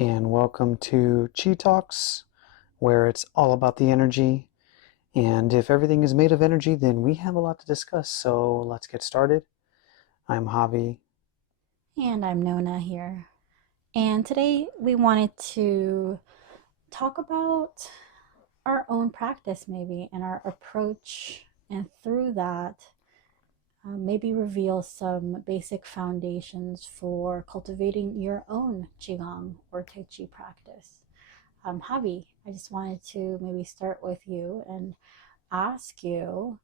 and welcome to Chi Talks, where it's all about the energy. And if everything is made of energy, then we have a lot to discuss. So let's get started. I'm Javi. And I'm Nona here. And today we wanted to talk about our own practice, maybe, and our approach. And through that, maybe reveal some basic foundations for cultivating your own Qigong or Tai Chi practice. Javi, I just wanted to maybe start with you and ask you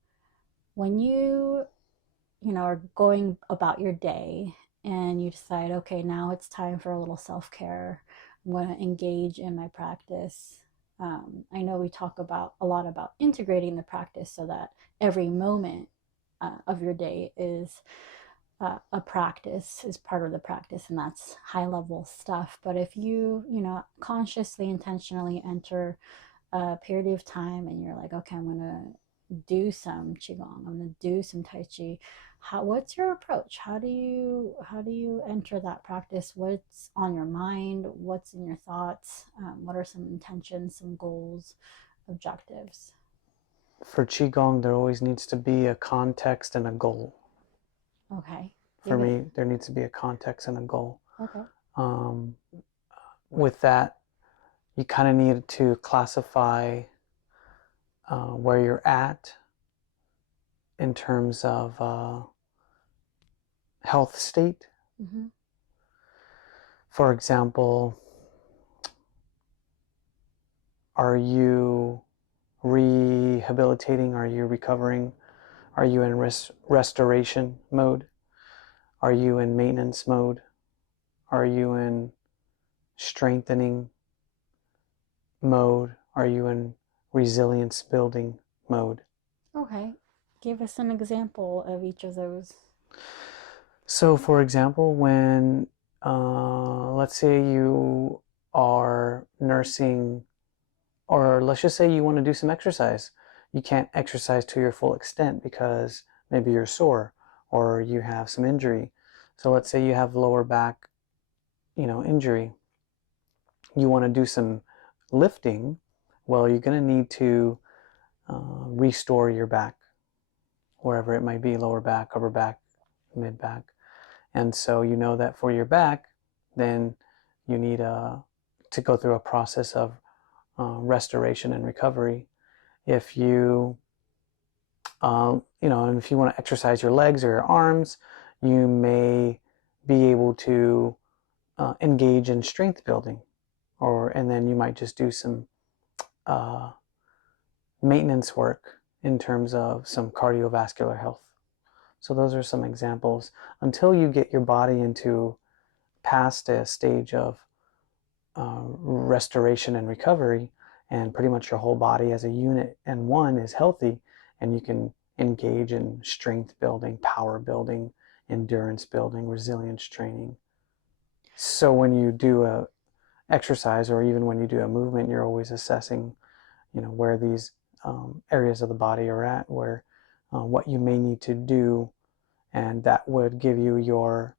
when you are going about your day and you decide, okay, now it's time for a little self-care. I'm going to engage in my practice. I know we talk about a lot about integrating the practice so that every moment of your day is a practice, is part of the practice, and that's high level stuff. But if consciously, intentionally enter a period of time and you're like, okay, I'm going to do some qigong, I'm going to do some tai chi. What's your approach? How do you enter that practice? What's on your mind? What's in your thoughts? What are some intentions, some goals, objectives? For Qigong, there always needs to be a context and a goal. Okay. For me, there needs to be a context and a goal. Okay. With that, you kind of need to classify where you're at in terms of health state. Mm-hmm. For example, are you rehabilitating? Are you recovering? Are you in restoration mode? Are you in maintenance mode? Are you in strengthening mode? Are you in resilience building mode? Okay. Give us an example of each of those. So, for example, when let's say you are nursing, or let's just say you want to do some exercise. You can't exercise to your full extent because maybe you're sore or you have some injury. So let's say you have lower back, injury. You want to do some lifting. Well, you're going to need to restore your back, wherever it might be, lower back, upper back, mid back. And so you know that for your back, then you need to go through a process of restoration and recovery. If you, and if you want to exercise your legs or your arms, you may be able to engage in strength building, and then you might just do some maintenance work in terms of some cardiovascular health. So those are some examples. Until you get your body into past a stage of restoration and recovery, and pretty much your whole body as a unit and one is healthy, and you can engage in strength building, power building, endurance building, resilience training. So when you do a exercise, or even when you do a movement, you're always assessing, where these areas of the body are at, where what you may need to do, and that would give you your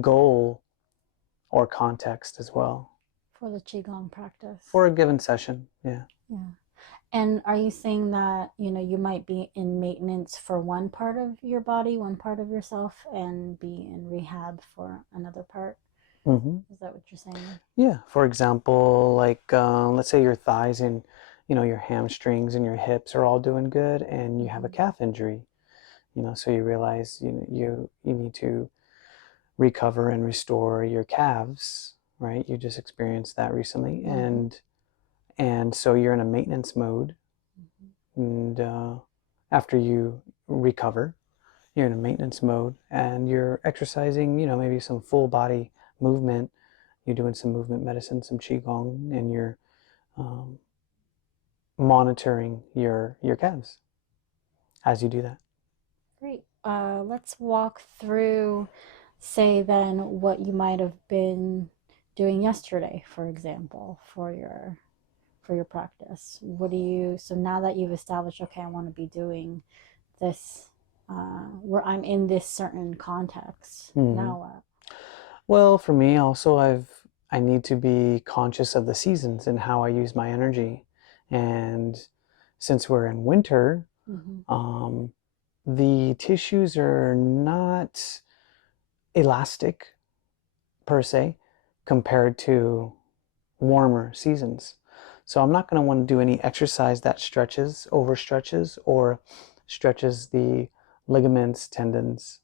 goal or context as well For the qigong practice. for a given session. Yeah. Yeah. And are you saying that, you might be in maintenance for one part of your body, one part of yourself, and be in rehab for another part? Mm-hmm. Is that what you're saying? Yeah. For example, like let's say your thighs and your hamstrings and your hips are all doing good, and you have a calf injury. So you realize you need to recover and restore your calves, right? You just experienced that recently, Mm-hmm. and so you're in a maintenance mode, and after you recover, you're in a maintenance mode, and you're exercising, maybe some full body movement. You're doing some movement medicine, some qigong, and you're um, monitoring your calves as you do that. Great. Let's walk through, say, then what you might have been doing yesterday, for example, for your practice. So now that you've established, okay, I want to be doing this, where I'm in this certain context. Mm-hmm. Now what? Well, for me also, I've I need to be conscious of the seasons and how I use my energy. And since we're in winter, the tissues are not elastic per se compared to warmer seasons. So I'm not going to want to do any exercise that overstretches, or stretches the ligaments, tendons,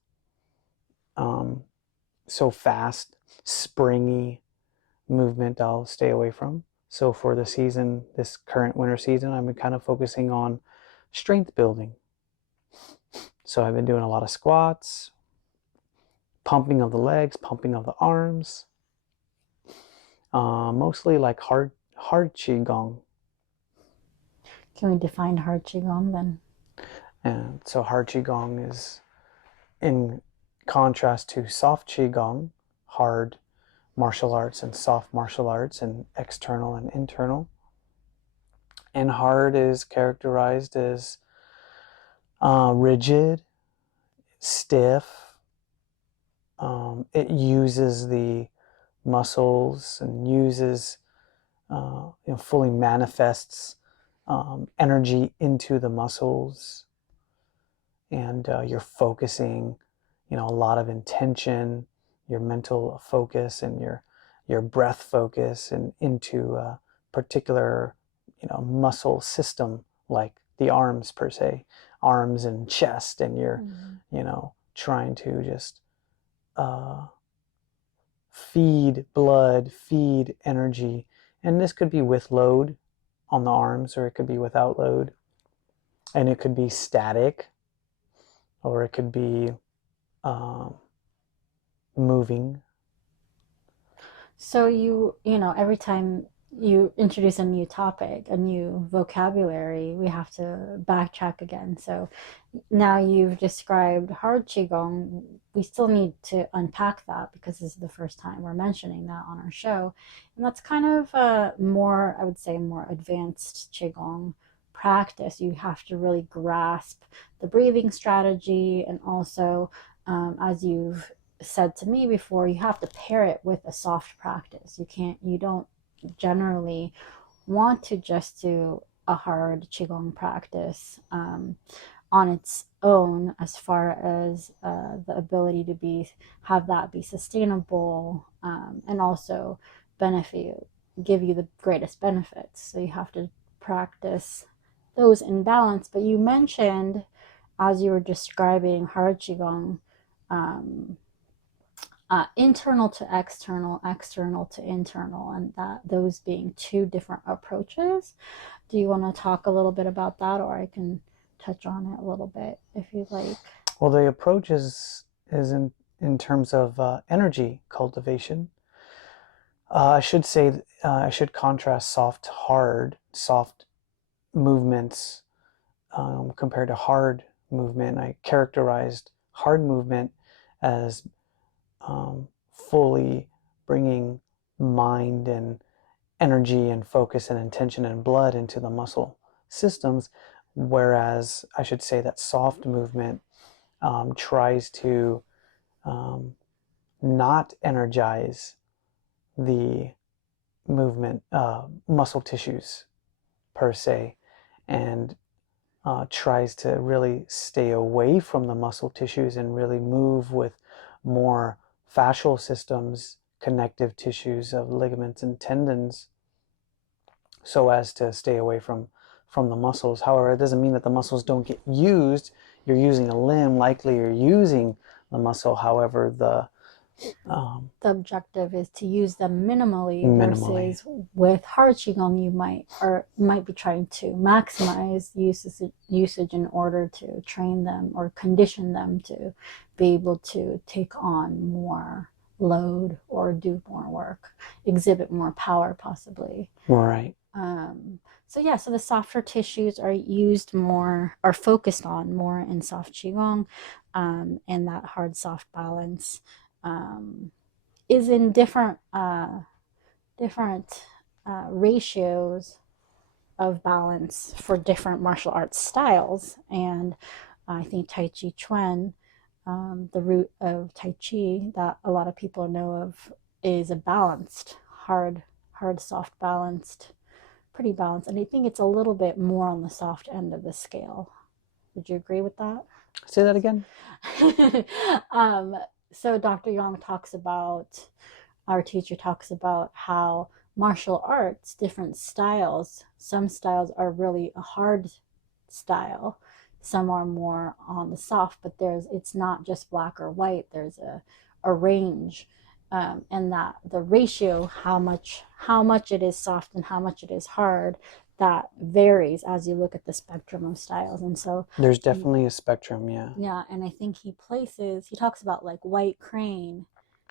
so fast, springy movement I'll stay away from. So for the season, this current winter season, I've been kind of focusing on strength building. So I've been doing a lot of squats, pumping of the legs, pumping of the arms, mostly like hard Qigong. Can we define hard Qigong then? And so hard Qigong is in contrast to soft Qigong, hard martial arts and soft martial arts, and external and internal. And hard is characterized as rigid, stiff. It uses the muscles and uses, fully manifests energy into the muscles, and you're focusing, a lot of intention, your mental focus and your breath focus, and into a particular, muscle system, like the arms per se, arms and chest, and you're, trying to just feed blood, feed energy. And this could be with load on the arms, or it could be without load. And it could be static, or it could be moving. So every time you introduce a new topic, a new vocabulary, we have to backtrack again. So now you've described hard Qigong. We still need to unpack that because this is the first time we're mentioning that on our show. And that's kind of more, I would say, more advanced Qigong practice. You have to really grasp the breathing strategy, and also, as you've said to me before, you have to pair it with a soft practice. You don't generally want to just do a hard Qigong practice on its own, as far as the ability to have that be sustainable, and also give you the greatest benefits. So you have to practice those in balance. But you mentioned, as you were describing hard Qigong, internal to external, external to internal, and those being two different approaches. Do you want to talk a little bit about that, or I can touch on it a little bit if you'd like? Well, the approach is in terms of energy cultivation. I should say, I should contrast soft movements compared to hard movement. I characterized hard movement as fully bringing mind and energy and focus and intention and blood into the muscle systems, whereas I should say that soft movement tries to not energize the movement, muscle tissues per se, and tries to really stay away from the muscle tissues and really move with more fascial systems, connective tissues of ligaments and tendons, so as to stay away from the muscles. However, it doesn't mean that the muscles don't get used. You're using a limb, likely you're using the muscle. However, the objective is to use them minimally. Versus with hard Qigong, you might be trying to maximize usage in order to train them or condition them to be able to take on more load or do more work, exhibit more power possibly. Right. So the softer tissues are focused on more in soft Qigong, and that hard soft balance is in different ratios of balance for different martial arts styles. And I think Tai Chi Chuan, the root of Tai Chi that a lot of people know of, is a balanced hard, soft, balanced, pretty balanced. And I think it's a little bit more on the soft end of the scale. Would you agree with that? Say that again. um, so Dr. Yang talks about, our teacher talks about how martial arts, different styles, some styles are really a hard style, some are more on the soft, but it's not just black or white. There's a range, and that the ratio, how much it is soft and how much it is hard, that varies as you look at the spectrum of styles. And so there's definitely a spectrum. yeah, and I think he talks about like white crane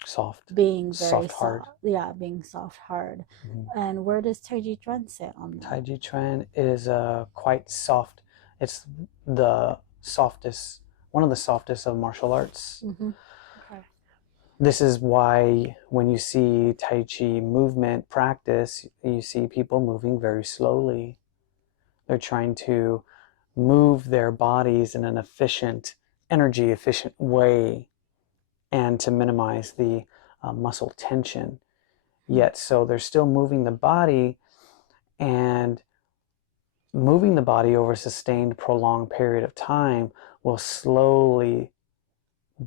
Soft, being very soft, hard. Yeah, being soft, hard. And where does Tai Chi Chuan sit on that? Tai Chi Chuan is quite soft. It's the softest, one of the softest of martial arts. Okay. This is why when you see Tai Chi movement practice, you see people moving very slowly. They're trying to move their bodies in an energy efficient way, and to minimize the muscle tension. Yet, so they're still moving the body, and moving the body over a sustained, prolonged period of time will slowly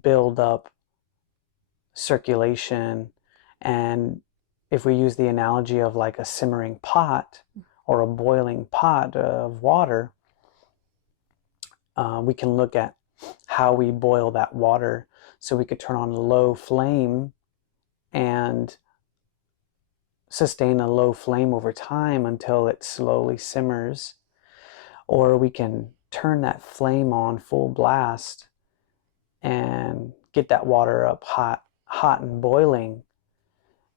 build up circulation. And if we use the analogy of like a simmering pot or a boiling pot of water, we can look at how we boil that water. So we could turn on a low flame and sustain a low flame over time until it slowly simmers. Or we can turn that flame on full blast and get that water up hot and boiling.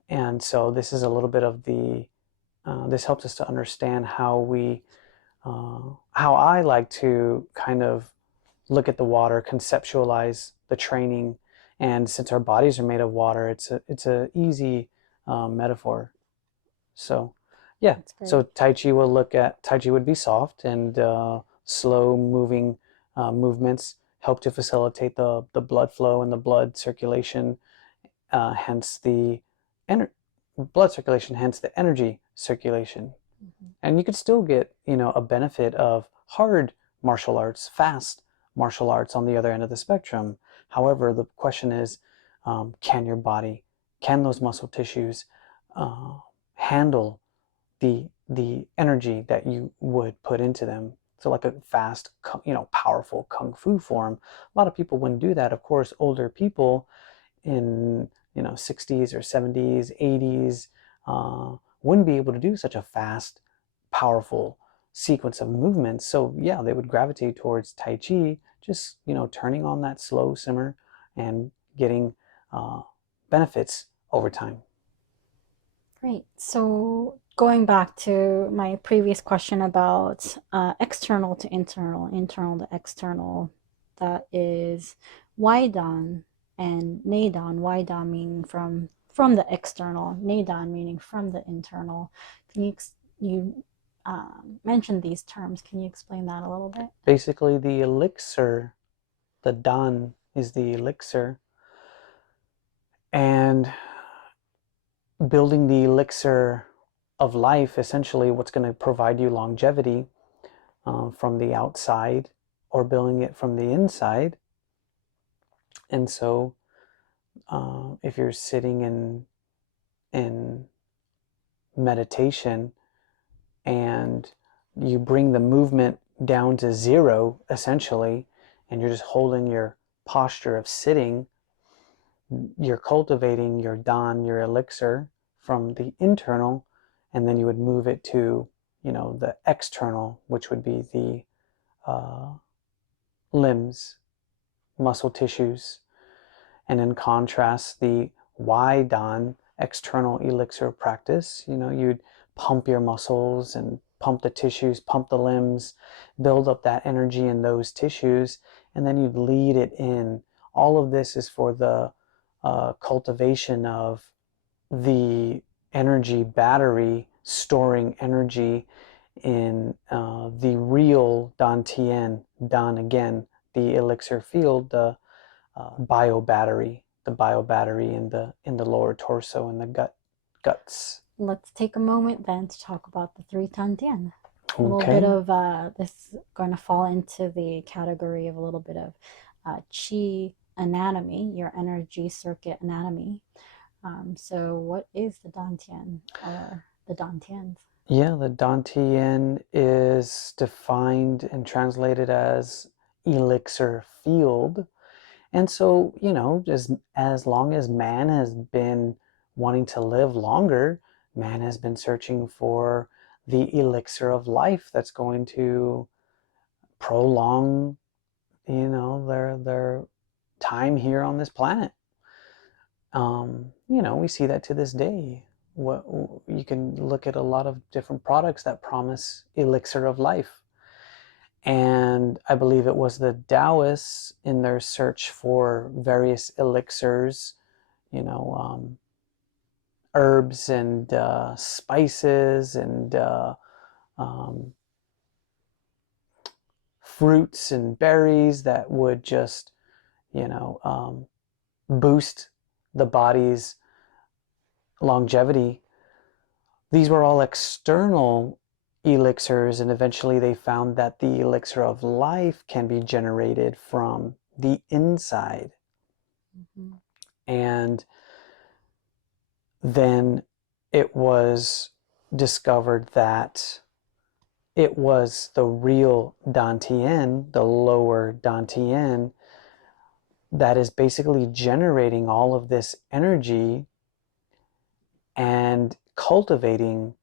And so this is a little bit of this helps us to understand how I like to kind of look at the water, conceptualize the training. And since our bodies are made of water, it's a easy metaphor. So yeah, so Tai Chi would be soft, and slow moving movements help to facilitate the blood flow and the blood circulation, hence the blood circulation, hence the energy circulation. And you could still get, a benefit of hard martial arts, fast martial arts on the other end of the spectrum. However, the question is, can those muscle tissues handle the energy that you would put into them? So like a fast, powerful kung fu form, a lot of people wouldn't do that. Of course, older people in 60s or 70s, 80s wouldn't be able to do such a fast, powerful sequence of movements. So yeah, they would gravitate towards Tai Chi, just turning on that slow simmer and getting benefits over time. Great. So going back to my previous question about external to internal, internal to external, that is Waidan and Neidan. Waidan meaning from the external, Neidan meaning from the internal. Can you mentioned these terms? Can you explain that a little bit? Basically, the elixir, the Dan is the elixir, and building the elixir of life, essentially what's going to provide you longevity from the outside, or building it from the inside. And so if you're sitting in meditation and you bring the movement down to zero, essentially, and you're just holding your posture of sitting, you're cultivating your Dan, your elixir, from the internal, and then you would move it to, the external, which would be the limbs, muscle tissues. And in contrast, the Waidan, external elixir practice, you'd pump your muscles and pump the tissues, pump the limbs, build up that energy in those tissues, and then you'd lead it in. All of this is for the cultivation of the energy battery, storing energy in the real Dantian, Dan again, the Elixir Field, the bio battery in the lower torso and the guts. let's take a moment then to talk about the three Dantian. A little bit Okay. of this is going to fall into the category of a little bit of Qi anatomy, your energy circuit anatomy. So, what is the Dantian or the Dantians? Yeah, the Dantian is defined and translated as Elixir Field. And so, as long as man has been wanting to live longer, man has been searching for the elixir of life that's going to prolong, their time here on this planet. We see that to this day. What you can look at a lot of different products that promise elixir of life. And I believe it was the Taoists in their search for various elixirs, you know, herbs and spices and um, fruits and berries that would just, you know, boost the body's longevity. These were all external elixirs, and eventually they found that the elixir of life can be generated from the inside. Mm-hmm. And then it was discovered that it was the real Dantian, the lower Dantian, that is basically generating all of this energy and cultivating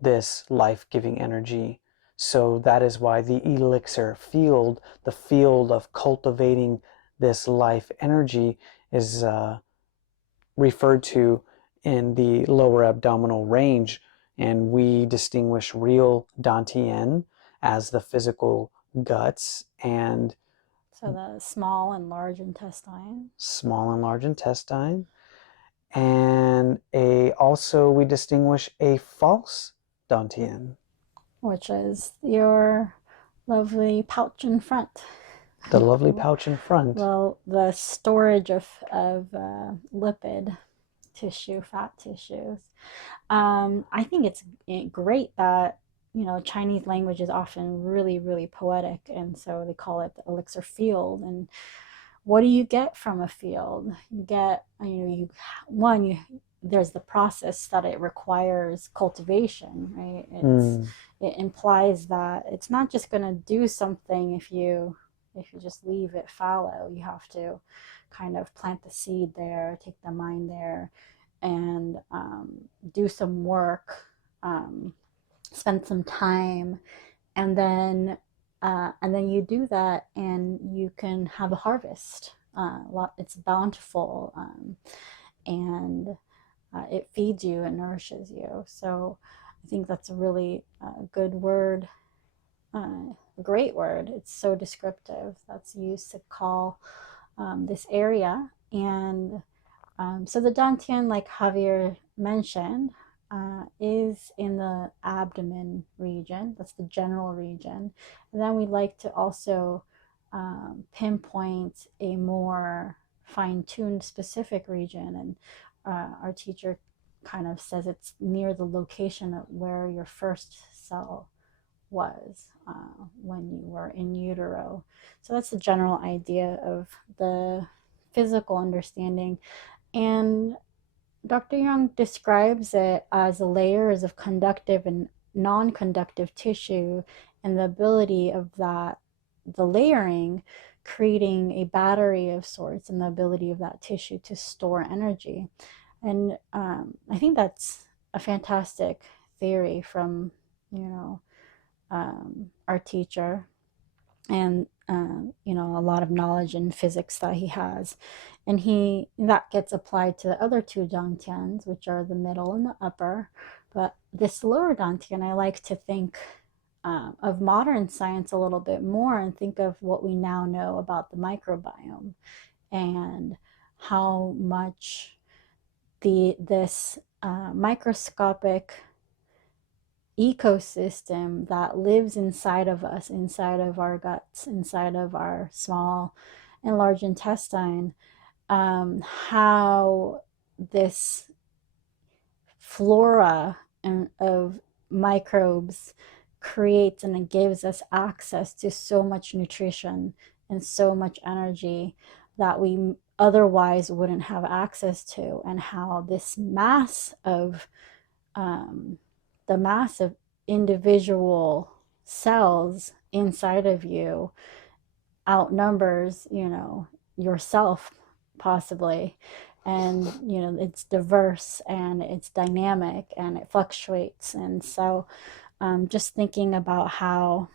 this life-giving energy. So that is why the elixir field, the field of cultivating this life energy, is referred to in the lower abdominal range. And we distinguish real Dantian as the physical guts and So the small and large intestine. small and large intestine. And also we distinguish a false Dantian. Which is your lovely pouch in front. The lovely pouch in front. Well, the storage of lipid tissue, fat tissues. I think it's great that Chinese language is often really, really poetic, and so they call it the elixir field. And what do you get from a field? You get, there's the process that it requires cultivation, right? It implies that it's not just going to do something if you just leave it fallow. You have to kind of plant the seed there, take the mind there, and do some work, spend some time, and then you do that, and you can have a harvest. It's bountiful, and it feeds you and nourishes you. So I think that's a really good word, a great word. It's so descriptive. That's used to call this area. And so the Dantian, like Javier mentioned, is in the abdomen region. That's the general region. And then we like to also pinpoint a more fine-tuned specific region. And our teacher kind of says it's near the location of where your first cell was when you were in utero. So that's the general idea of the physical understanding. And Dr. Young describes it as layers of conductive and non-conductive tissue, and the ability of the layering, creating a battery of sorts, and the ability of that tissue to store energy. And I think that's a fantastic theory from, our teacher, and a lot of knowledge in physics that he has, and that gets applied to the other two dantians, which are the middle and the upper. But this lower dantian, I like to think of modern science a little bit more, and think of what we now know about the microbiome, and how much this microscopic ecosystem that lives inside of us, inside of our guts, inside of our small and large intestine, how this flora of microbes creates and it gives us access to so much nutrition and so much energy that we otherwise wouldn't have access to, and how this mass of the mass of individual cells inside of you outnumbers, yourself possibly. And, it's diverse and it's dynamic and it fluctuates. And so just thinking about how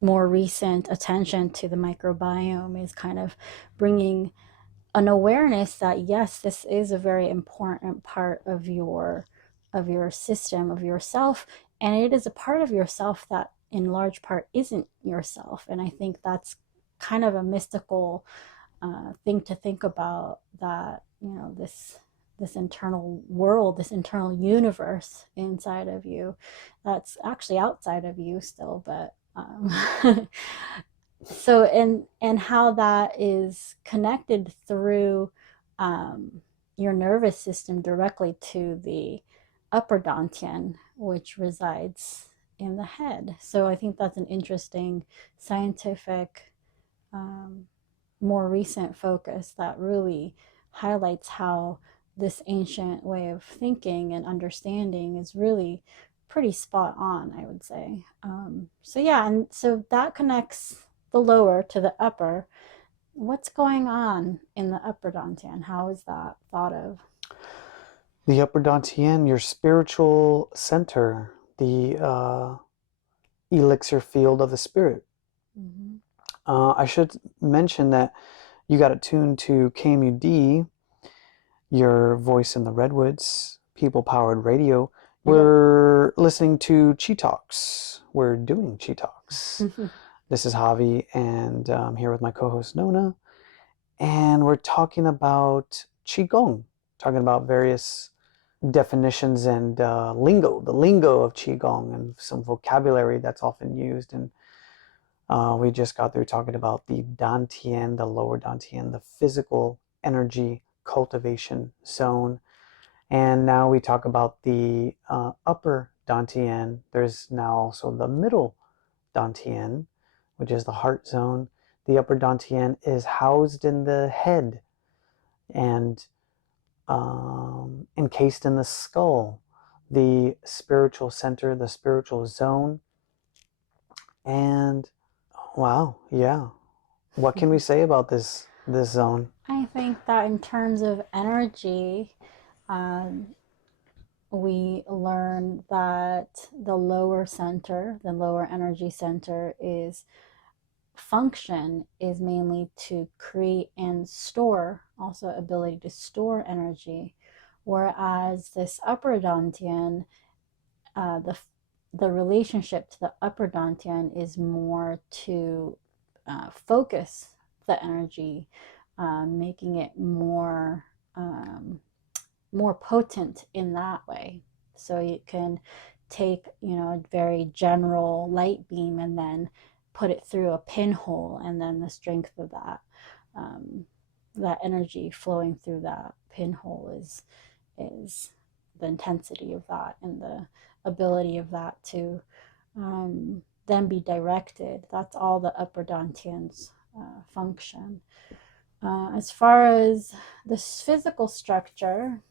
more recent attention to the microbiome is kind of bringing an awareness that yes, this is a very important part of your system, of yourself, and it is a part of yourself that in large part isn't yourself. And I think that's kind of a mystical thing to think about, that this internal world, this internal universe inside of you that's actually outside of you still, but so and how that is connected through your nervous system directly to the upper dantian, which resides in the head. So I think that's an interesting scientific, more recent focus that really highlights how this ancient way of thinking and understanding is really pretty spot on, I would say. So yeah, and so that connects the lower to the upper. What's going on in the upper dantian? How is that thought of? The upper dantian, your spiritual center, the elixir field of the spirit. Mm-hmm. I should mention that you got it tuned to KMUD, your voice in the Redwoods, people-powered radio. We're listening to Chi Talks. We're doing Chi Talks. This is Javi, and I'm here with my co-host Nona, and we're talking about Qigong, talking about various definitions and lingo, the lingo of Qigong, and some vocabulary that's often used. And we just got through talking about the Dantian, the lower Dantian, the physical energy cultivation zone. And now we talk about the upper Dantian. There's now also the middle Dantian, which is the heart zone. The upper Dantian is housed in the head and encased in the skull, the spiritual center, the spiritual zone. And wow, yeah. What can we say about this zone? I think that in terms of energy, we learn that the lower center, the lower energy center, is function is mainly to create and store, also ability to store energy, whereas this upper dantian, the relationship to the upper dantian is more to focus the energy, making it more more potent in that way. So you can take, a very general light beam and then put it through a pinhole, and then the strength of that energy flowing through that pinhole is the intensity of that and the ability of that to then be directed. That's all the upper dantian's function. As far as this physical structure,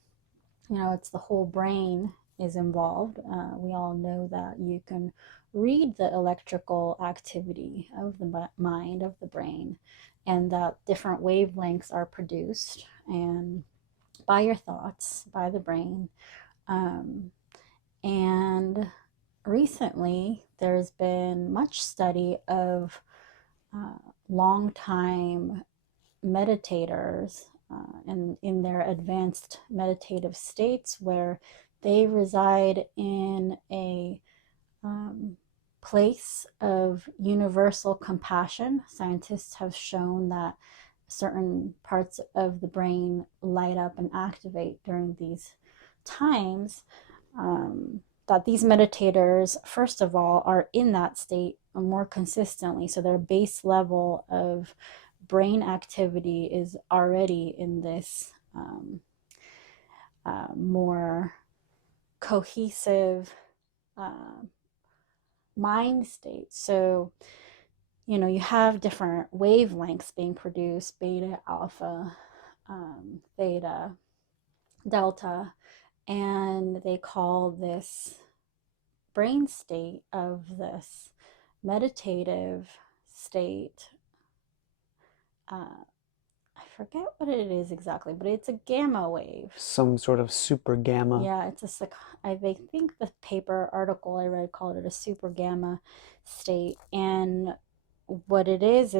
it's the whole brain is involved. We all know that you can read the electrical activity of the mind, of the brain, and that different wavelengths are produced and by your thoughts, by the brain. And recently, there's been much study of long time meditators and in their advanced meditative states, where they reside in a place of universal compassion. Scientists have shown that certain parts of the brain light up and activate during these times. That these meditators, first of all, are in that state more consistently. So their base level of brain activity is already in this more cohesive mind state. So, you have different wavelengths being produced: beta, alpha, theta, delta, and they call this brain state of this meditative state. I forget what it is exactly, but it's a gamma wave. Some sort of super gamma. Yeah, I think the paper article I read called it a super gamma state, and what it is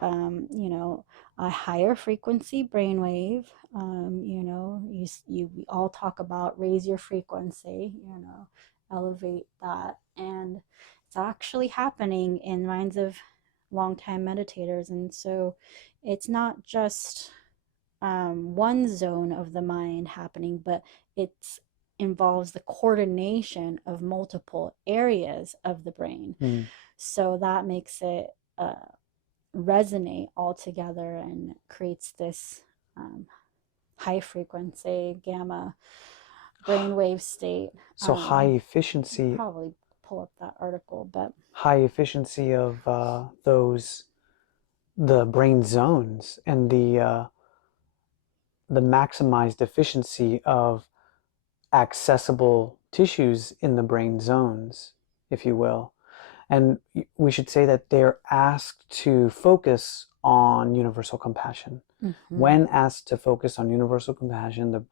a higher frequency brainwave. We all talk about raise your frequency, elevate that, and it's actually happening in minds of longtime meditators. And so it's not just one zone of the mind happening, but it involves the coordination of multiple areas of the brain. So that makes it resonate all together and creates this high frequency gamma brainwave state. So high efficiency. Probably pull up that article, but high efficiency of the brain zones, and the maximized efficiency of accessible tissues in the brain zones, if you will. And we should say that they're asked to focus on universal compassion. When asked to focus on universal compassion, the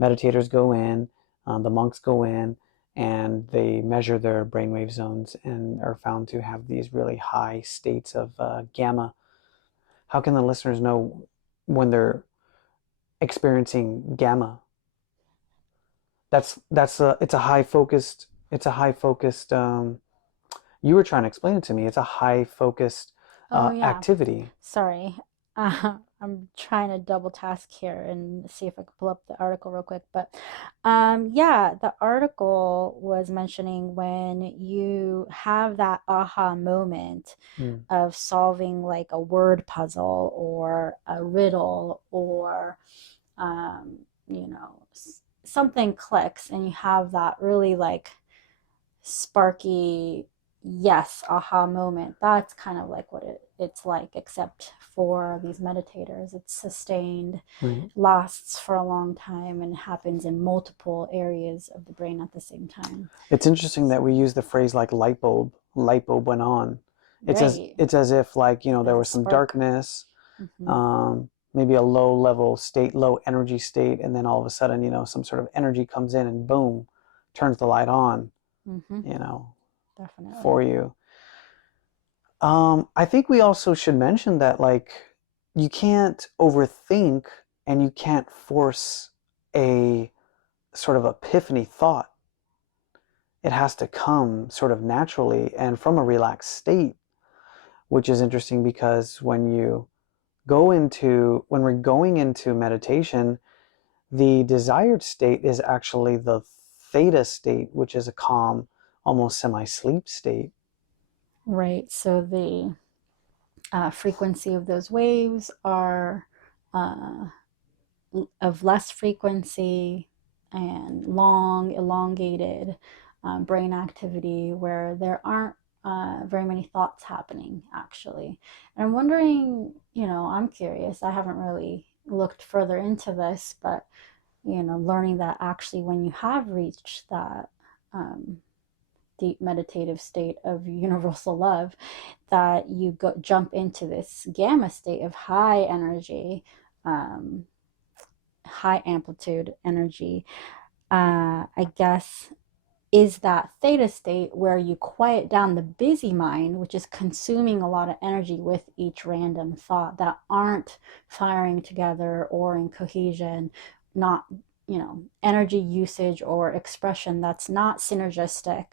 meditators go in, the monks go in, and they measure their brainwave zones and are found to have these really high states of gamma. How can the listeners know when they're experiencing gamma? It's a high focused. You were trying to explain it to me. It's a high focused activity. Sorry. I'm trying to double task here and see if I can pull up the article real quick. But the article was mentioning when you have that aha moment of solving like a word puzzle or a riddle, or something clicks and you have that really like sparky yes aha moment. That's kind of like what it's like, except for these meditators it's sustained, lasts for a long time, and happens in multiple areas of the brain at the same time. It's interesting that we use the phrase like light bulb went on. It's as if like there was some darkness, maybe a low level state, low energy state, and then all of a sudden some sort of energy comes in and boom, turns the light on. Definitely. For you. I think we also should mention that like you can't overthink and you can't force a sort of epiphany thought. It has to come sort of naturally and from a relaxed state, which is interesting because when we're going into meditation, the desired state is actually the theta state, which is a calm, almost semi-sleep state. Right. So the frequency of those waves are of less frequency and long, elongated brain activity where there aren't very many thoughts happening, actually. And I'm wondering, I'm curious, I haven't really looked further into this, but, learning that actually when you have reached that deep meditative state of universal love, that you jump into this gamma state of high energy, high amplitude energy, I guess, is that theta state where you quiet down the busy mind, which is consuming a lot of energy with each random thought that aren't firing together or in cohesion, not, energy usage or expression that's not synergistic,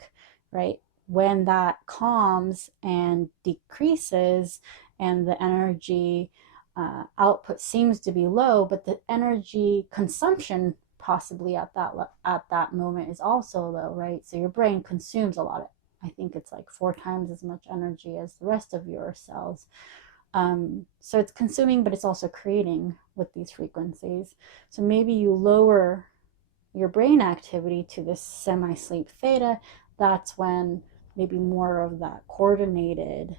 right? When that calms and decreases and the energy output seems to be low, but the energy consumption possibly at that moment is also low, right? So your brain consumes a lot of, I think it's like 4 times as much energy as the rest of your cells. So it's consuming, but it's also creating with these frequencies. So maybe you lower your brain activity to this semi-sleep theta, that's when maybe more of that coordinated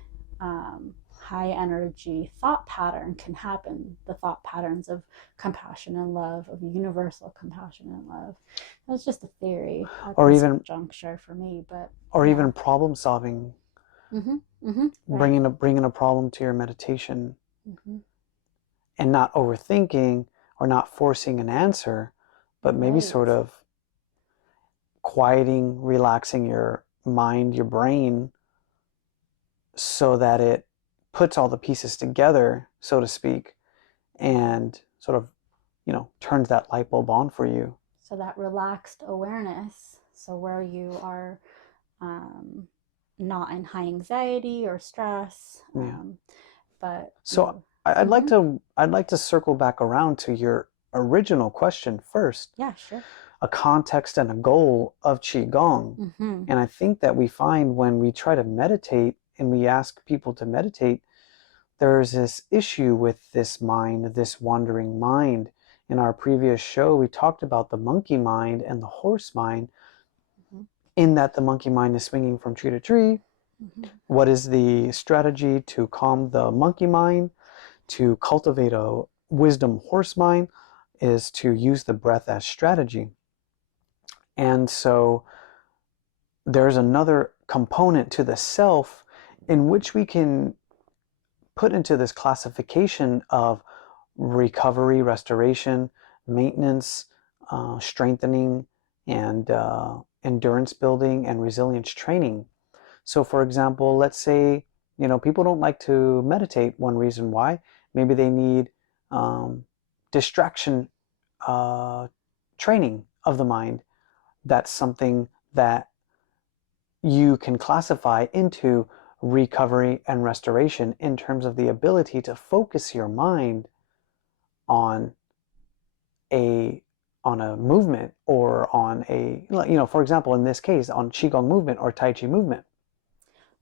high energy thought pattern can happen. The thought patterns of compassion and love, of universal compassion and love. That's just a theory at Or this even juncture for me, but or yeah. even problem solving, Right. bringing a problem to your meditation, Mm-hmm. and not overthinking or not forcing an answer, but maybe Right. sort of quieting, relaxing your mind, your brain, so that it puts all the pieces together, so to speak, and sort of, turns that light bulb on for you. So that relaxed awareness, so where you are um, not in high anxiety or stress, Yeah. but So you. I'd like Mm-hmm. to I'd like to circle back around to your original question first, Yeah, sure. a context and a goal of Qigong. Mm-hmm. And I think that we find when we try to meditate and we ask people to meditate, there's this issue with this mind, this wandering mind. In our previous show, we talked about the monkey mind and the horse mind, Mm-hmm. in that the monkey mind is swinging from tree to tree. Mm-hmm. What is the strategy to calm the monkey mind? To cultivate a wisdom horse mind is to use the breath as strategy. And so there's another component to the self in which we can put into this classification of recovery, restoration, maintenance, strengthening, and endurance building and resilience training. So, for example, let's say, people don't like to meditate. One reason why, maybe they need um, distraction training of the mind. That's something that you can classify into recovery and restoration in terms of the ability to focus your mind on a movement, or on for example, in this case, on Qigong movement or Tai Chi movement.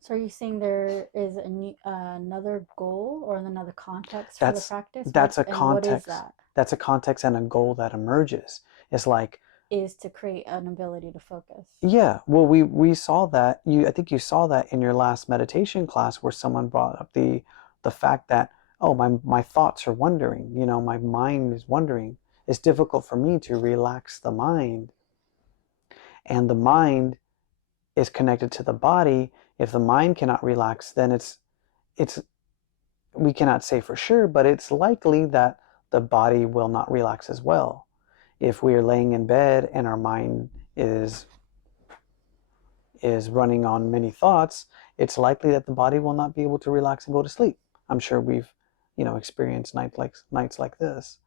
So are you saying there is another goal or another context for the That's practice? that's a What is context. that? That's a context and a goal that emerges. It's like, Is to create an ability to focus. yeah, well, we saw that. I think you saw that in your last meditation class, where someone brought up the fact that, oh, my thoughts are wandering. My mind is wandering. It's difficult for me to relax the mind, and the mind is connected to the body. If the mind cannot relax, then it's we cannot say for sure, but it's likely that the body will not relax as well. If we are laying in bed and our mind is running on many thoughts, it's likely that the body will not be able to relax and go to sleep. I'm sure we've, experienced nights like this.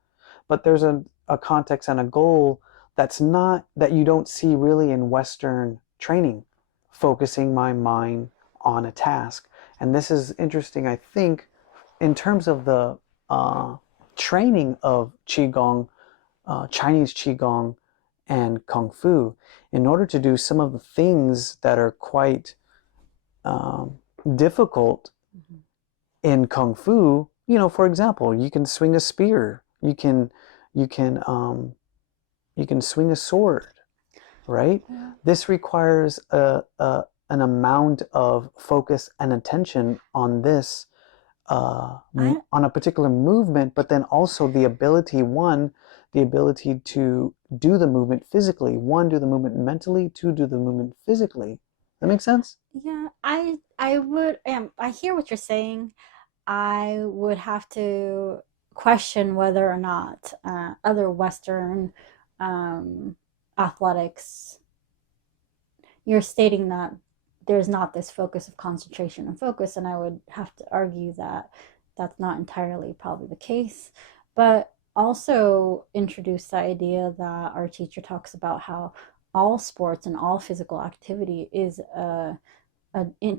But there's a context and a goal that's not, that you don't see really in Western training, focusing my mind on a task. And this is interesting, I think, in terms of the training of Qigong, Chinese Qigong, and Kung Fu. In order to do some of the things that are quite um, difficult Mm-hmm. in Kung Fu, for example, you can swing a spear, you can you can swing a sword, right? Yeah. This requires an amount of focus and attention on this, I on a particular movement, but then also the ability to do the movement physically. One, do the movement mentally. Two, do the movement physically. That makes sense? Yeah, I would I hear what you're saying. I would have to question whether or not other Western um, athletics, you're stating that there's not this focus of concentration and focus, and I would have to argue that that's not entirely probably the case. But also introduce the idea that our teacher talks about how all sports and all physical activity is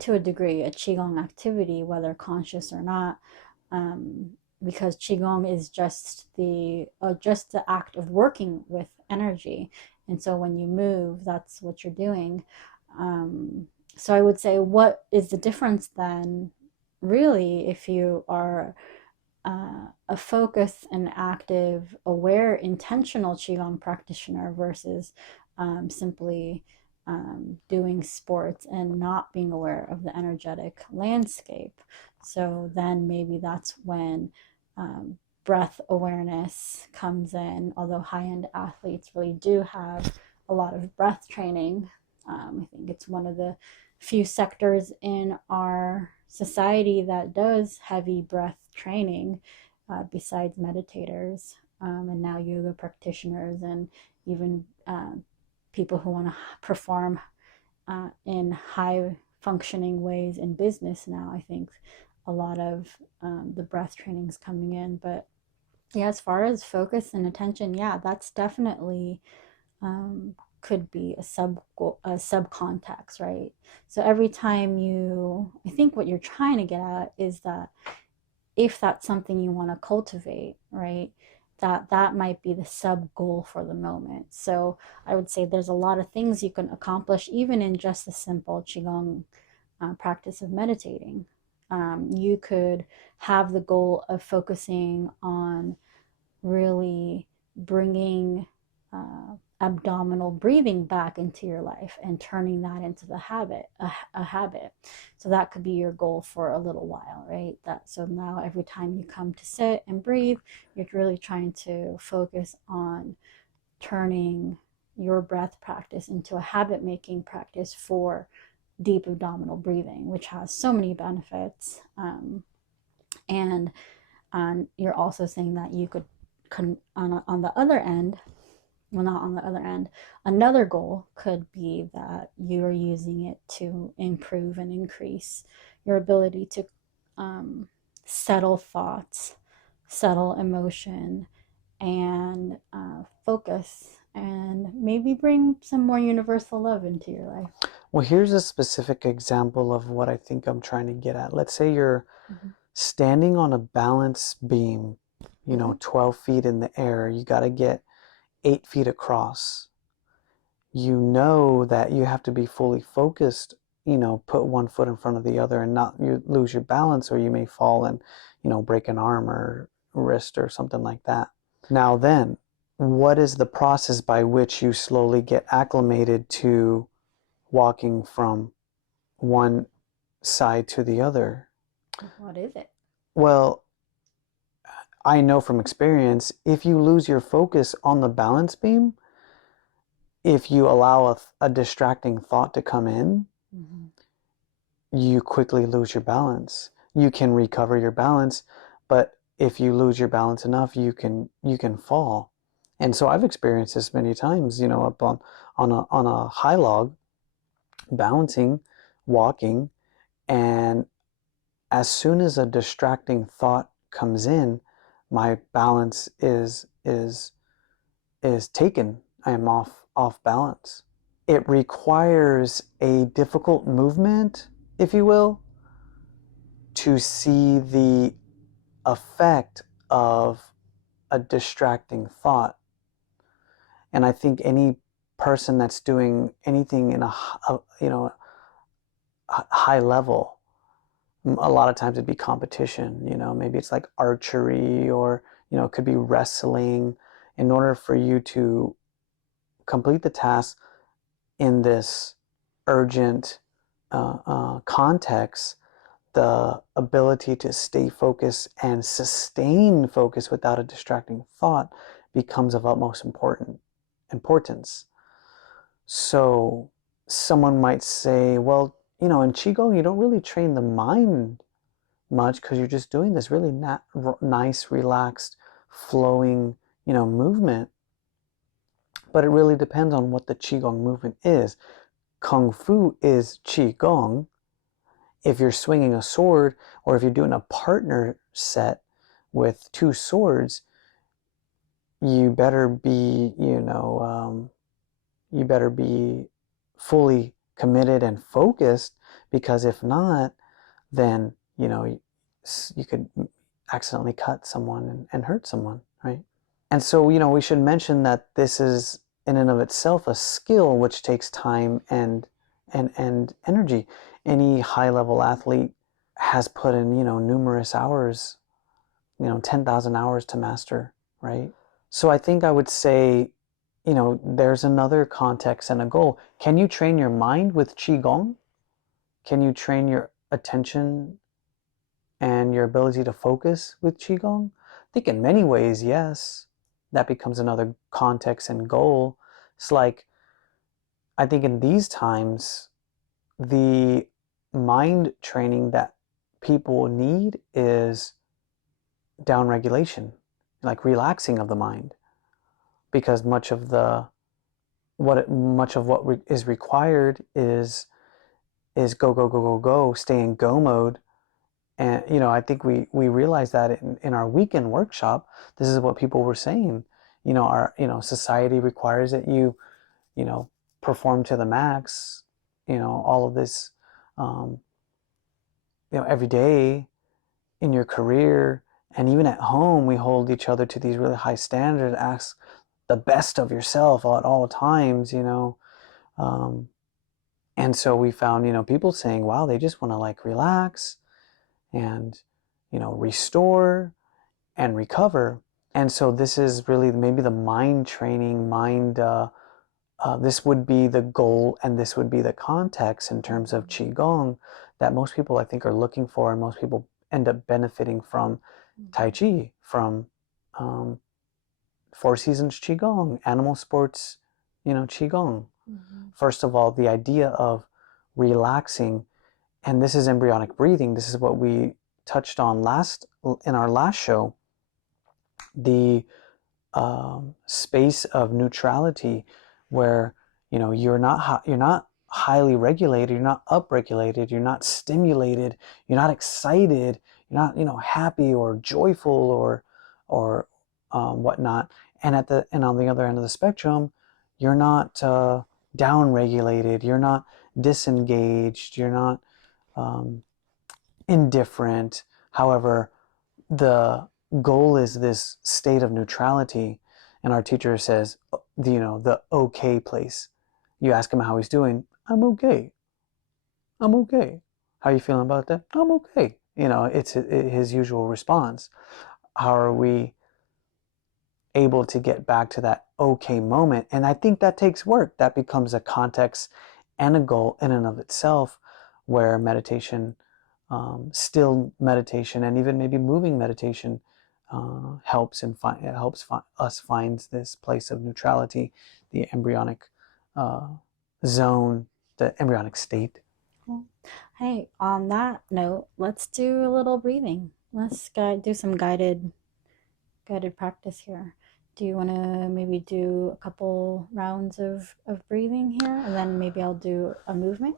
to a degree, a qigong activity, whether conscious or not, um, because qigong is just the act of working with energy, and so when you move, that's what you're doing. Um, so I would say, what is the difference then, really, if you are a focused and active, aware, intentional Qigong practitioner versus simply doing sports and not being aware of the energetic landscape. So then maybe that's when breath awareness comes in, although high-end athletes really do have a lot of breath training. I think it's one of the few sectors in our society that does heavy breath training, besides meditators, and now yoga practitioners, and even people who want to perform in high functioning ways in business now. I think a lot of the breath training is coming in. But yeah, as far as focus and attention, yeah, that's definitely could be a subcontext, right? So every time I think what you're trying to get at is that if that's something you want to cultivate, right, that might be the sub goal for the moment. So I would say there's a lot of things you can accomplish even in just the simple Qigong practice of meditating. You could have the goal of focusing on really bringing abdominal breathing back into your life and turning that into a habit. So that could be your goal for a little while, right? So now every time you come to sit and breathe, you're really trying to focus on turning your breath practice into a habit making practice for deep abdominal breathing, which has so many benefits. And you're also saying that you could, on the other end, well, not on the other end, another goal could be that you're using it to improve and increase your ability to settle thoughts, settle emotion, and focus, and maybe bring some more universal love into your life. Well, here's a specific example of what I think I'm trying to get at. Let's say you're standing on a balance beam, 12 feet in the air. You got to get 8 feet across. You know that you have to be fully focused, put one foot in front of the other and not lose your balance, or you may fall and, break an arm or wrist or something like that. Now then, what is the process by which you slowly get acclimated to walking from one side to the other? What is it? Well, I know from experience, if you lose your focus on the balance beam, if you allow a distracting thought to come in, you quickly lose your balance. You can recover your balance, but if you lose your balance enough, you can fall. And so I've experienced this many times, up on a high log, balancing, walking, and as soon as a distracting thought comes in, my balance is taken. I am off balance. It requires a difficult movement, if you will, to see the effect of a distracting thought. And I think any person that's doing anything in a high level, a lot of times it'd be competition, maybe it's like archery, or it could be wrestling. In order for you to complete the task in this urgent context, the ability to stay focused and sustain focus without a distracting thought becomes of utmost importance. So someone might say, well, in Qigong, you don't really train the mind much because you're just doing this really nice, relaxed, flowing, movement. But it really depends on what the Qigong movement is. Kung Fu is Qigong. If you're swinging a sword, or if you're doing a partner set with two swords, you better be, you better be fully committed and focused, because if not, then, you could accidentally cut someone and hurt someone, right? And so, we should mention that this is in and of itself a skill which takes time and energy. Any high-level athlete has put in, numerous hours 10,000 hours to master, right? So I think I would say, there's another context and a goal. Can you train your mind with Qigong? Can you train your attention and your ability to focus with Qigong? I think in many ways, yes. That becomes another context and goal. It's like, I think in these times, the mind training that people need is downregulation, like relaxing of the mind, because much of what is required is go go go go go, stay in go mode. And I think we realized that in our weekend workshop. This is what people were saying. Our society requires that you perform to the max. All of this, every day in your career, and even at home, we hold each other to these really high standards. Ask the best of yourself at all times. And so we found people saying, wow, they just want to like relax and restore and recover. And so this is really maybe the mind training, this would be the goal, and this would be the context in terms of Qigong that most people, I think, are looking for, and most people end up benefiting from Tai Chi, from Four Seasons Qigong, animal sports, Qigong. First of all, the idea of relaxing, and this is embryonic breathing. This is what we touched on in our last show, the space of neutrality, where you're not highly regulated, you're not upregulated, you're not stimulated, you're not excited, you're not happy or joyful or whatnot. And on the other end of the spectrum, you're not down-regulated, you're not disengaged, you're not indifferent. However, the goal is this state of neutrality, and our teacher says, the okay place. You ask him how he's doing. I'm okay. I'm okay. How are you feeling about that? I'm okay. It's his usual response. How are we able to get back to that okay moment? And I think that takes work. That becomes a context and a goal in and of itself, where meditation, still meditation, and even maybe moving meditation helps us find this place of neutrality, the embryonic zone, the embryonic state. Cool. Hey, on that note, let's do a little breathing. Let's do some guided practice here. Do you want to maybe do a couple rounds of breathing here, and then maybe I'll do a movement?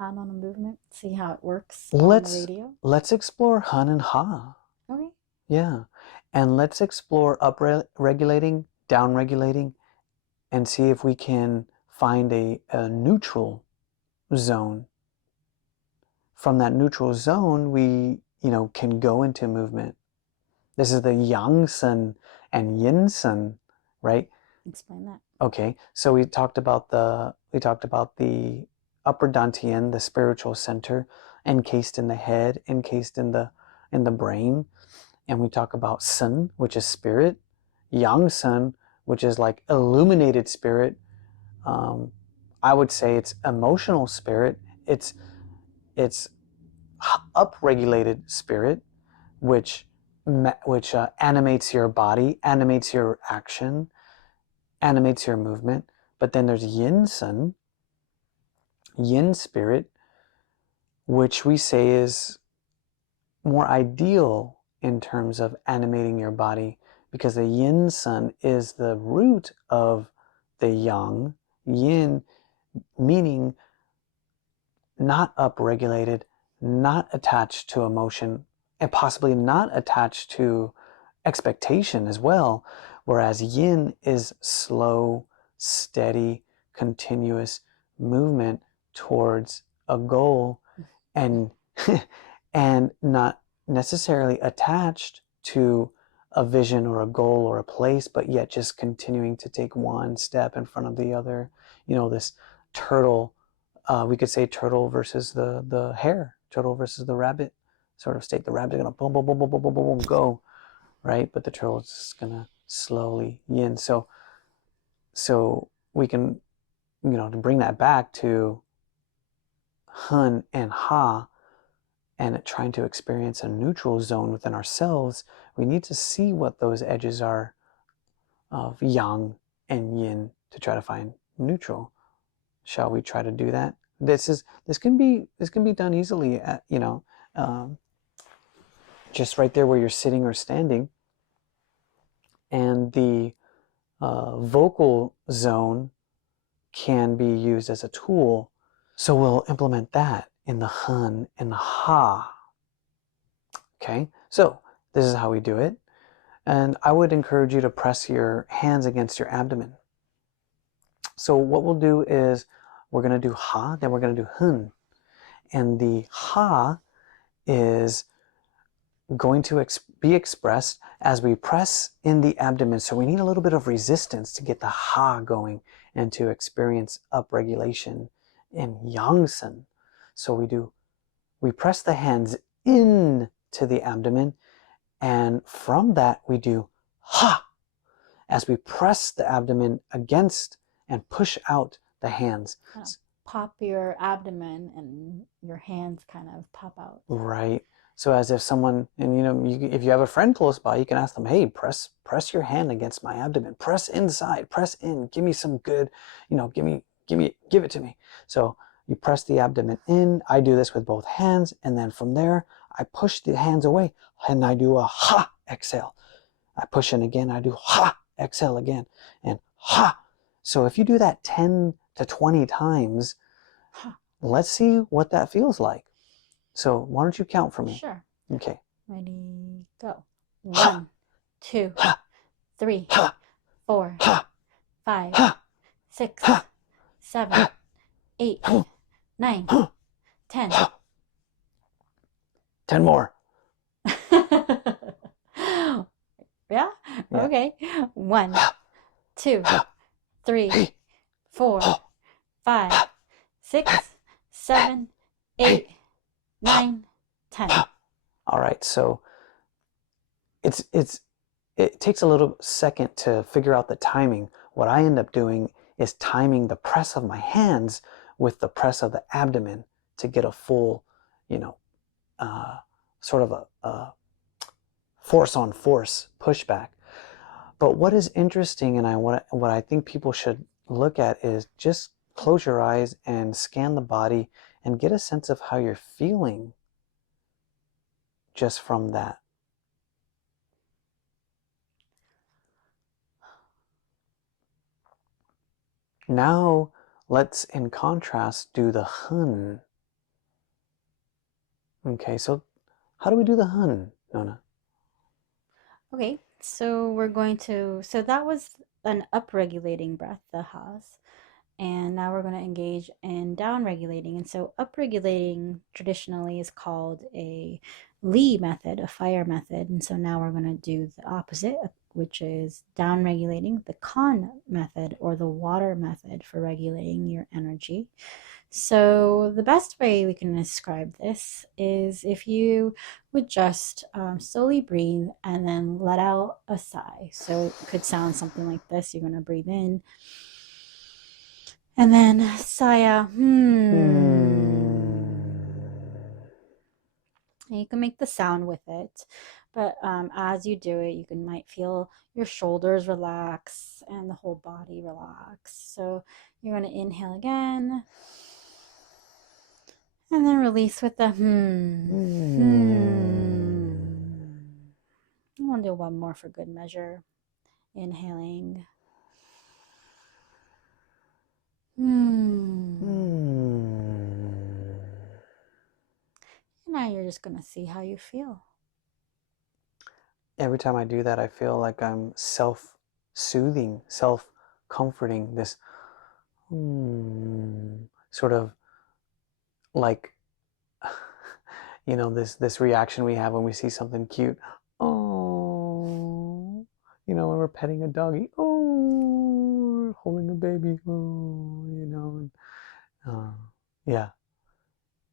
Add on a movement, see how it works on the radio. Let's explore Hun and Ha. Okay. Yeah, and let's explore up-regulating, down-regulating, and see if we can find a neutral zone. From that neutral zone, we can go into movement. This is the Yang Sun and Yin Sun, right? Explain that. Okay, so we talked about the upper Dantian, the spiritual center, encased in the head, encased in the brain, and we talk about Sun, which is spirit, Yang Sun, which is like illuminated spirit. I would say it's emotional spirit. It's upregulated spirit, which animates your body, animates your action, animates your movement. But then there's Yin Sun, Yin spirit, which we say is more ideal in terms of animating your body, because the Yin Sun is the root of the Yang. Yin meaning not upregulated, not attached to emotion, and possibly not attached to expectation as well, whereas Yin is slow, steady, continuous movement towards a goal, and and not necessarily attached to a vision or a goal or a place, but yet just continuing to take one step in front of the other. This turtle, we could say turtle versus the hare, turtle versus the rabbit sort of state. The rabbit's going to boom, boom, boom, boom, boom, boom, boom, boom, go, right? But the turtle is just going to slowly yin. So we can, to bring that back to hun and ha, and trying to experience a neutral zone within ourselves, we need to see what those edges are of yang and yin to try to find neutral. Shall we try to do that? This can be done easily at, just right there where you're sitting or standing. And the vocal zone can be used as a tool. So we'll implement that in the hun and the ha. Okay, so this is how we do it. And I would encourage you to press your hands against your abdomen. So what we'll do is we're going to do ha, then we're going to do hun. And the ha is going to be expressed as we press in the abdomen. So we need a little bit of resistance to get the ha going and to experience upregulation in yangsen. So we press the hands into the abdomen, and from that we do ha as we press the abdomen against and push out the hands. Pop your abdomen and your hands kind of pop out. Right. So as if someone, and if you have a friend close by, you can ask them, hey, press your hand against my abdomen. Press inside, press in. Give me some good, give it to me. So you press the abdomen in. I do this with both hands. And then from there, I push the hands away and I do a ha, exhale. I push in again. I do ha, exhale again, and ha. So if you do that 10 to 20 times, let's see what that feels like. So why don't you count for me? Sure. Okay. Ready, go. 1, 2, 3, 4, 5, 6, 7, 8, 9, 10. 10 more. Yeah? Okay. 1, 2, 3, 4, 5, 6, 7, 8, 9, 10. All right. So it takes a little second to figure out the timing. What I end up doing is timing the press of my hands with the press of the abdomen to get a full, sort of a force on force pushback. But what is interesting, and what I think people should look at, is just close your eyes and scan the body and get a sense of how you're feeling just from that. Now let's, in contrast, do the hun. Okay, so how do we do the hun, Nona? Okay, so we're going to, so that was an upregulating breath, the has. And now we're going to engage in downregulating. And so upregulating traditionally is called a Li method, a fire method. And so now we're going to do the opposite, which is downregulating, the Kan method, or the water method for regulating your energy. So the best way we can describe this is if you would just slowly breathe and then let out a sigh. So it could sound something like this. You're going to breathe in and then sigh out. And you can make the sound with it. But as you do it, you might feel your shoulders relax and the whole body relax. So you're going to inhale again. And then release with the I'm going to do one more for good measure. Inhaling. Now you're just going to see how you feel. Every time I do that, I feel like I'm self-soothing, self-comforting, this sort of like, this reaction we have when we see something cute. Oh, when we're petting a doggy. Oh, holding a baby. Oh, yeah.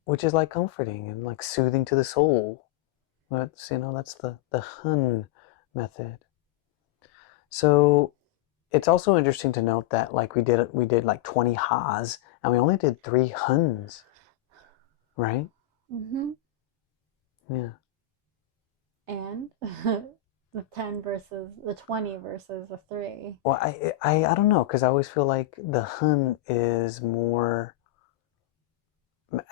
Which is like comforting and like soothing to the soul. That's, that's the Hun method. So it's also interesting to note that like we did like 20 Ha's and we only did 3 Huns, right? Mm-hmm. Yeah. And the 10 versus the 20 versus the 3. Well, I don't know, because I always feel like the Hun is more,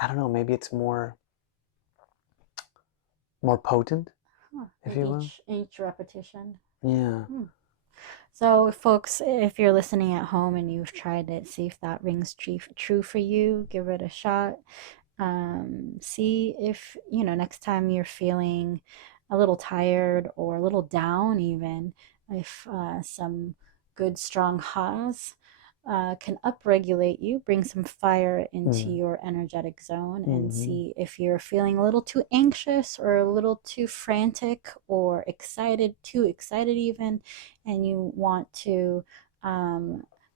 I don't know, maybe it's more potent, Huh. if In you will. each repetition. Yeah. Hmm. So, folks, if you're listening at home and you've tried it, see if that rings true for you. Give it a shot. See if, next time you're feeling a little tired or a little down, even if some good, strong ha's can upregulate you, bring some fire into Mm. your energetic zone, and Mm-hmm. see if you're feeling a little too anxious or a little too frantic or excited, too excited even, and you want to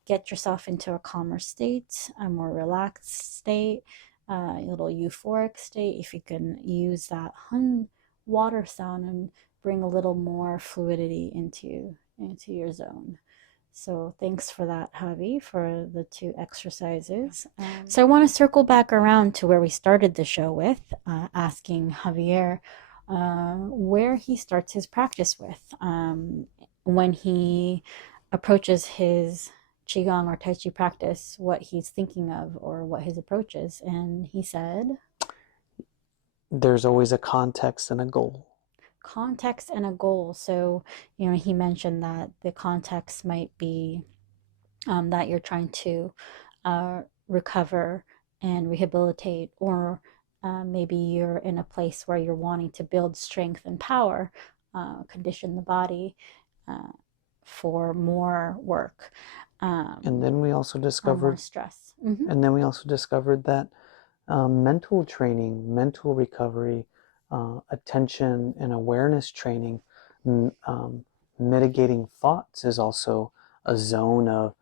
get yourself into a calmer state, a more relaxed state, a little euphoric state. If you can use that hun water sound and bring a little more fluidity into your zone. So thanks for that, Javi, for the 2 exercises. So I want to circle back around to where we started the show with, asking Javier where he starts his practice with when he approaches his Qigong or Tai Chi practice, what he's thinking of or what his approach is. And he said, There's always a context and a goal. context and a goal. So, he mentioned that the context might be that you're trying to recover and rehabilitate, or maybe you're in a place where you're wanting to build strength and power, condition the body for more work. And then we also Or more discovered, stress. Mm-hmm. and then we also discovered that mental training, mental recovery, attention and awareness training, mitigating thoughts is also a zone of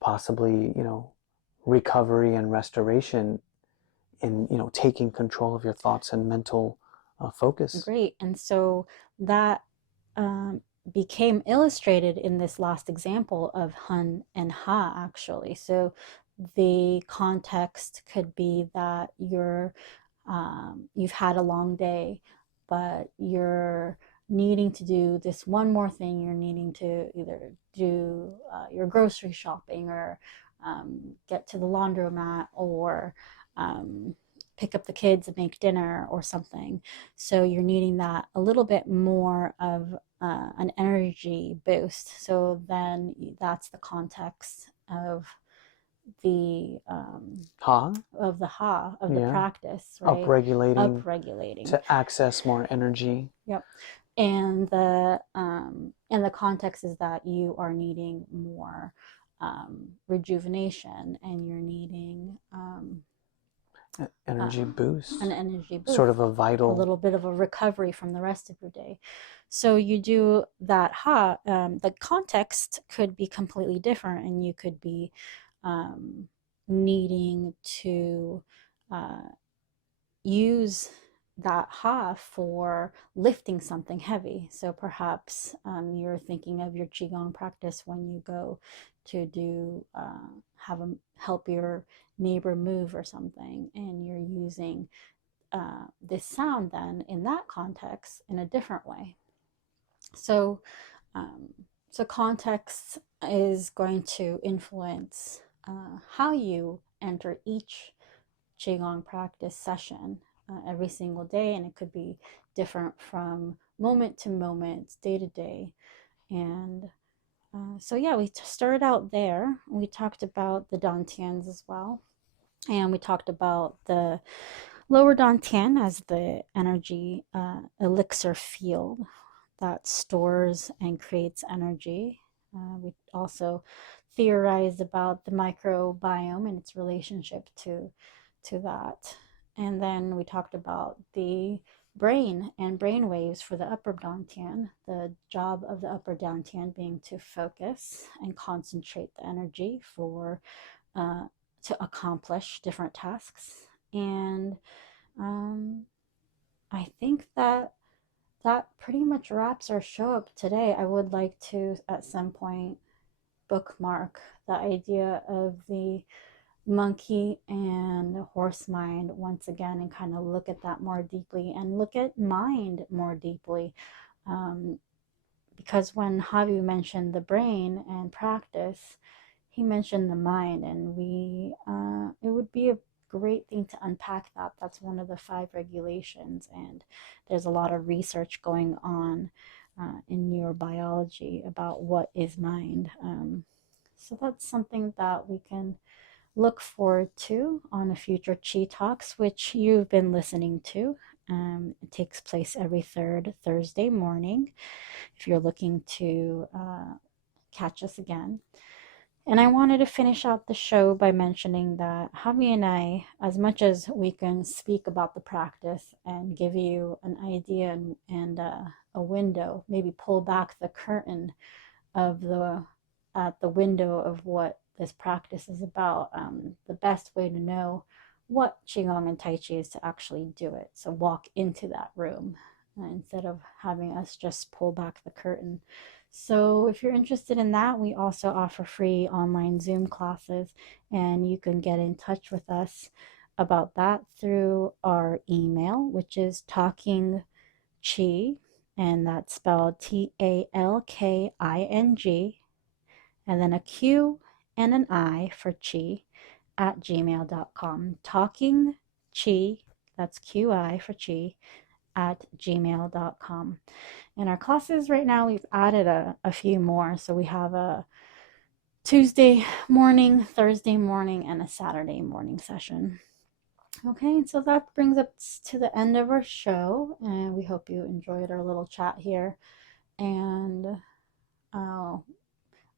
possibly, recovery and restoration in, taking control of your thoughts and mental focus. Great. And so that um, became illustrated in this last example of Hun and Ha, actually. So the context could be that you've had a long day, but you're needing to do this one more thing. You're needing to either do your grocery shopping, or get to the laundromat, or um, pick up the kids and make dinner or something. So you're needing that a little bit more of an energy boost. So then that's the context the Ha? of the ha of the Yeah. practice, right? Upregulating Upregulating. to access more energy. Yep. And the context is that you are needing more rejuvenation, and you're needing Energy an boost. energy Sort boost, of a a vital. little bit of a recovery from the rest of your day. So you do that ha. The context could be completely different, and you could be needing to use that ha for lifting something heavy. So perhaps you're thinking of your qigong practice when you go to do have a help your neighbor move or something, and you're using this sound then in that context in a different way. So um, so context is going to influence how you enter each qigong practice session every single day, and it could be different from moment to moment, day to day. And so yeah, we started out there. We talked about the dantians as well, and we talked about the lower dantian as the energy elixir field that stores and creates energy. We also theorized about the microbiome and its relationship to that. And then we talked about the brain and brain waves for the upper dantian, the job of the upper dantian being to focus and concentrate the energy for to accomplish different tasks. And I think that that pretty much wraps our show up today. I would like to, at some point, bookmark the idea of the monkey and horse mind once again and kind of look at that more deeply and look at mind more deeply. Um, because when Javi mentioned the brain and practice, he mentioned the mind, and it would be a great thing to unpack that. That's one of the five regulations, and there's a lot of research going on in neurobiology about what is mind. So that's something that we can look forward to on a future Chi Talks, which you've been listening to. It takes place every third Thursday morning if you're looking to catch us again. And I wanted to finish out the show by mentioning that Javi and I, as much as we can speak about the practice and give you an idea and a window, maybe pull back the curtain of the at the window of what this practice is about, the best way to know what Qigong and Tai Chi is to actually do it. So walk into that room instead of having us just pull back the curtain. So if you're interested in that, we also offer free online Zoom classes, and you can get in touch with us about that through our email, which is talking Chi, and that's spelled TALKING, and then a Q and an I for Chi at gmail.com. Talking Chi, that's QI for Chi, at gmail.com. And our classes right now, we've added a few more. So we have a Tuesday morning, Thursday morning, and a Saturday morning session. Okay, so that brings us to the end of our show, and we hope you enjoyed our little chat here. And uh,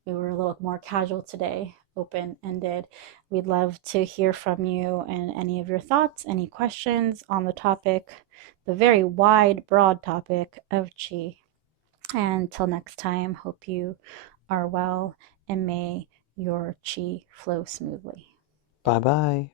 we were a little more casual today, open ended. We'd love to hear from you and any of your thoughts, any questions on the topic, the very wide, broad topic of Qi. And until next time, hope you are well and may your Qi flow smoothly. Bye bye.